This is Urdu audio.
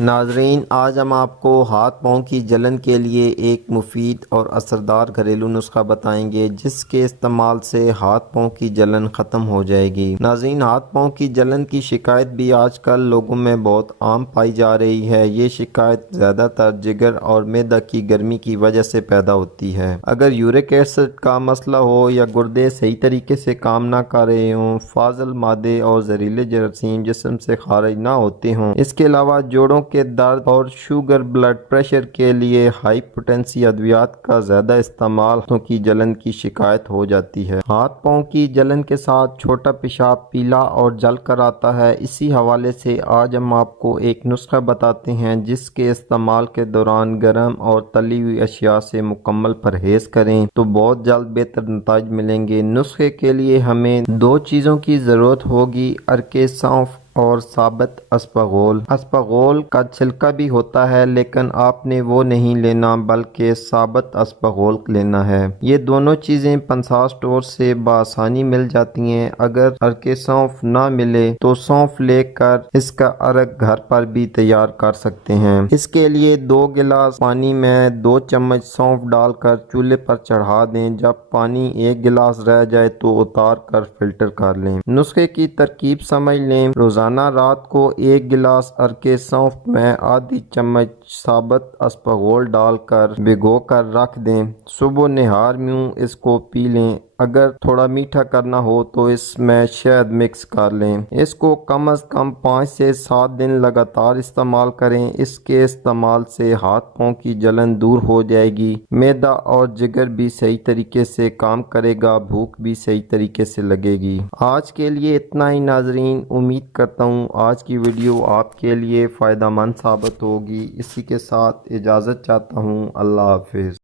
ناظرین، آج ہم آپ کو ہاتھ پاؤں کی جلن کے لیے ایک مفید اور اثردار گھریلو نسخہ بتائیں گے جس کے استعمال سے ہاتھ پاؤں کی جلن ختم ہو جائے گی۔ ناظرین، ہاتھ پاؤں کی جلن کی شکایت بھی آج کل لوگوں میں بہت عام پائی جا رہی ہے۔ یہ شکایت زیادہ تر جگر اور معدہ کی گرمی کی وجہ سے پیدا ہوتی ہے۔ اگر یورک ایسڈ کا مسئلہ ہو یا گردے صحیح طریقے سے کام نہ کر رہے ہوں، فاضل مادے اور زہریلے جراثیم جسم سے خارج نہ ہوتے ہوں، اس کے علاوہ جوڑوں کے درد اور شوگر بلڈ پریشر کے لیے ہائی پوٹینسی ادویات کا زیادہ استعمال ہاتھوں کی جلن کی شکایت ہو جاتی ہے۔ ہاتھ پاؤں کی جلن کے ساتھ چھوٹا پیشاب پیلا اور جل کر آتا ہے۔ اسی حوالے سے آج ہم آپ کو ایک نسخہ بتاتے ہیں جس کے استعمال کے دوران گرم اور تلی ہوئی اشیاء سے مکمل پرہیز کریں تو بہت جلد بہتر نتائج ملیں گے۔ نسخے کے لیے ہمیں دو چیزوں کی ضرورت ہوگی: ارکے سونف اور ثابت اسپغول۔ اسپغول کا چھلکا بھی ہوتا ہے لیکن آپ نے وہ نہیں لینا بلکہ ثابت اسپغول لینا ہے۔ یہ دونوں چیزیں پنسا اسٹور سے بآسانی مل جاتی ہیں۔ اگر ارکے سونف نہ ملے تو سونف لے کر اس کا عرق گھر پر بھی تیار کر سکتے ہیں۔ اس کے لیے 2 گلاس پانی میں 2 چمچ سونف ڈال کر چولہے پر چڑھا دیں۔ جب پانی 1 گلاس رہ جائے تو اتار کر فلٹر کر لیں۔ نسخے کی ترکیب سمجھ لیں۔ روزانہ رات کو 1 گلاس ارکے سونف میں آدھی چمچ ثابت اسپغول ڈال کر بھگو کر رکھ دیں۔ صبح نہار میں اس کو پی لیں۔ اگر تھوڑا میٹھا کرنا ہو تو اس میں شہد مکس کر لیں۔ اس کو کم از کم 5 سے 7 دن لگاتار استعمال کریں۔ اس کے استعمال سے ہاتھ پاؤں کی جلن دور ہو جائے گی، معدہ اور جگر بھی صحیح طریقے سے کام کرے گا، بھوک بھی صحیح طریقے سے لگے گی۔ آج کے لیے اتنا ہی ناظرین، امید کرتا ہوں آج کی ویڈیو آپ کے لیے فائدہ مند ثابت ہوگی۔ اسی کے ساتھ اجازت چاہتا ہوں۔ اللہ حافظ۔